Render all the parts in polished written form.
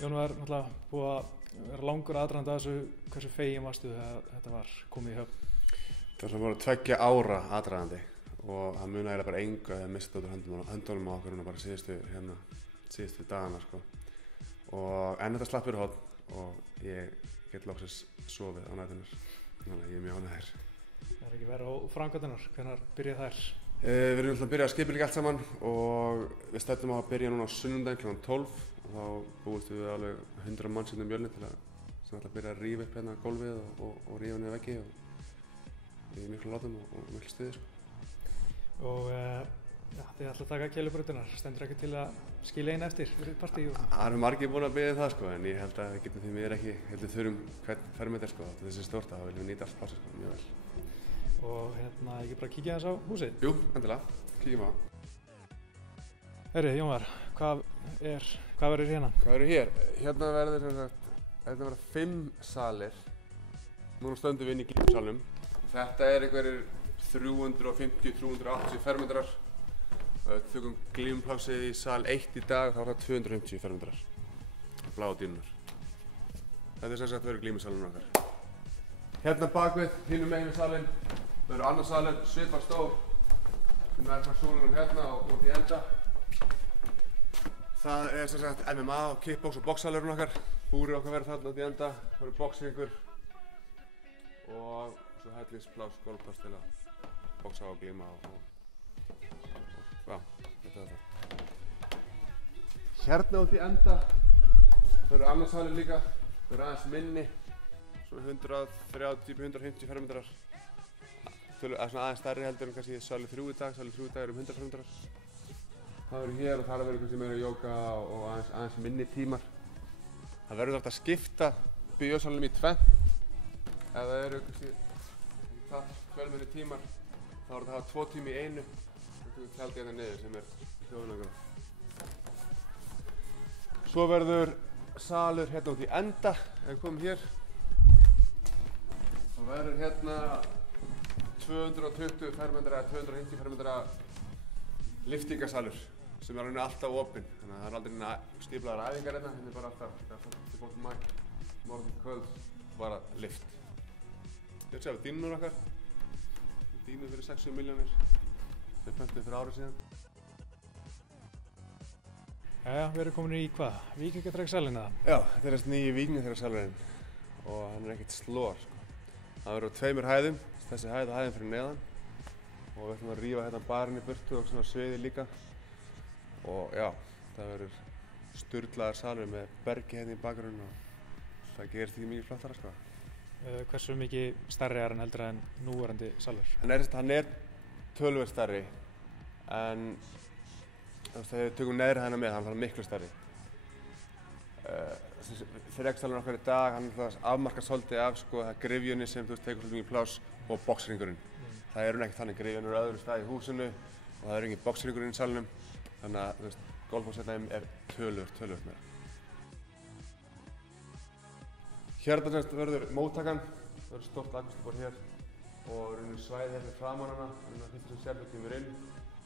Jón var náttúrulega búið að vera langur aðdragandi að þessu, hversu fegin varstu þegar þetta var komið í höfn? Það var svona 2 ára aðdragandi og það munaði eiginlega bara engu að það mistið út úr höndunum á okkur núna bara síðustu dagana sko. En þetta slapp fyrir horn og ég get loksins sofið á nætunar, þannig að ég er mjög ánægður. Það er ekki verið á framkvæmdirnar, hvenær byrja þær? Við erum alltaf að byrja að skipuleggja allt saman og við stefnum á að byrja núna á sunnudaginn kl. 12 og þá búumst við alveg 100 manns hérna Mjölni til að byrja að rífa upp hérna gólfið og rífa niður veggi og í miklu látum og miklu stuði sko. Og þið ætla að taka Keilubrautirnar, stendur ekki til að skilja einu eftir fyrir partí? Það eru margir búin að biðja það sko, en ég held að við getum því miður ekki, við þurfum hvern fermeter sko, þessi stórt, þá viljum við nýta allt plássi sko, mjög vel. Og ekki bara kíkja þess á húsið? Jú, endilega, kíkjum á. Herri, Jónar, hvað verður hérna? Hvað verður hér? Hérna verður sem sagt, þetta verður 5 salir. Núna stöndum við inn í glímusalnum. Þetta er einhverjir 350-380 fermetrar. Við tökum glímuplássið í sal 1 í dag, þá er það 250 fermetrar. Bláa dýnunar. Þetta er sem sagt verður glímusalnum okkar. Hérna bakvið, hinum megin við salinn. Það eru annar salur, svipað stór, sem er frá súlunum hérna og út í enda. Það er sem sagt MMA og kickbox og boxsalurinn okkar. Búrið okkar verður þarna út í enda, það eru boxringur og svo hellisblás golfpláss til að boxa og glíma og þetta er þetta. Hérna út í enda, það eru annar salur líka, það eru aðeins minni, svona 130-150 fermetrar. Það er svona aðeins stærri heldur en kannski salur 3 í dag, salur 3 í dag eru 100 fermetrar. Það verður hér og þar verður kannski meira jóga og aðeins minni tímar. Það verður þarft að skipta bíósalunum í 2. Ef það eru kannski tölminni tímar, þá verður það að hafa 2 tíma í einu. Það er tjaldið hérna niður sem er hljóðunargraf. Svo verður salur hérna út í enda, ef við komum hér. Það verður hérna 220 fermetra eða 250 fermetra lyftingasalur sem er alveg alltaf opinn, þannig að það er aldrei stíflaðar æfingar hérna, hérna er bara alltaf til bótt morgun til kvöld, bara lyft. Þetta séu dýnur okkar, dýnur fyrir 60 milljónir, sem pöntuð fyrir árið síðan. Jæja, við erum komin í hvað? Víkingatræksalinn eða? Já, þetta er þessi nýji Víkingatræksalurinn og hann er ekkert slór sko. Það verður á 2 hæðum, þessi hæð og hæðin fyrir neðan og við ætlum að rífa hérna barinn í burtu og svona sviði líka og já, það verður sturlaðar salur með bergi hérna í bakgrunn og það gerist ekki mikið flottara sko. Hversu mikið stærri er hann heldur en núverandi salur? Hann er töluvert stærri en þegar við tökum neðri hæðina með, hann er miklu stærri. Þreksalurinn okkar í dag, hann afmarkar svolítið af sko, gryfjunni sem tekur svolítið mikið pláss og boxringurinn. Það eru ekki þannig, gryfjan eru á öðru stað í húsinu og það eru engin boxringurinn í salnum, þannig að golfboxsetnæm er töluvert meira. Hérna verður móttakan, það verður stórt afgreiðsluborð hér og rauninni svæði hérna framan hana, þannig að fyrst sem sérlega kemur inn.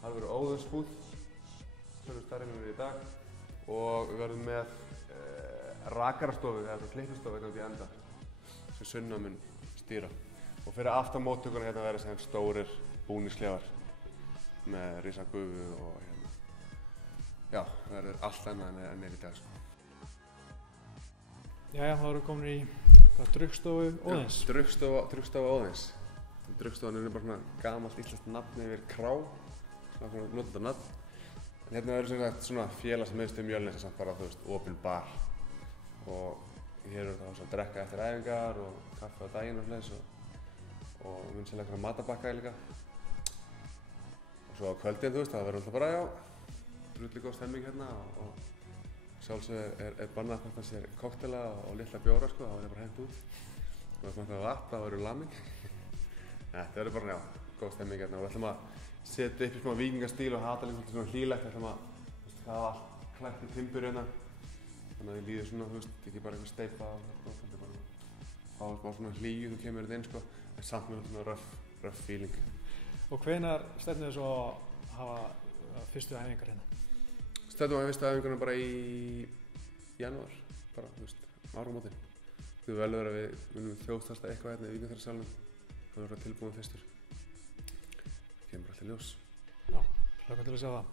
Það verður óðinsbúð, töluvert stærri en við í dag og við verðum með rakarastofu eða klippistofu hérna út í enda sem Sunna mun stýra. Og fyrir aftan móttökuna hérna verður sem stórir búningsklefar með risa gufu og hérna. Já, það verður allt annað en er í dag sko. Jæja, þá erum við komin í Drugstofu Óðins. Já, Drugstofa Óðins. Drugstofan er bara svona gamalt íslenskt nafn yfir krá, svona notendurnafn. En hérna verður sem sagt svona félagsmiðstöð Mjölnis sem samt bara, opinn bar. Og hér eru það að drekka eftir æfingar og kaffi á daginn og svoleiðis og vinsamlega einhverja matarbakka líka. Og svo á kvöldin, það verður alltaf bara, drullu góð stemming hérna og sjálfsög er bannað að panta sér koktela og litla bjóra sko, það verður bara hent út. Og ef maður vatn, þá verður lamming. Þetta verður bara, góð stemming hérna og við ætlum að setja upp í smá víkingastíl og hata líka svona hlýlegt. Við ætlum að hafa allt klætt í timbur hérna. Þannig að þið líður svona, ekki bara einhver steypa og þetta bara hafa svona hlýju þú kemur þetta inn sko, en samt með svona rough feeling. Og hvenær stefnið þið svo að hafa fyrstu æfingar hérna? Stefnum að fyrstu æfingarna bara í janúar. bara, þú veist, áramótin. Þú vel verið að við munum þjóðstasta eitthvað hérna í Víkingaþrælasalnum. Það verður tilbúin fyrstur. Kemur alltaf ljós. Já, hlökkum til að sjá það.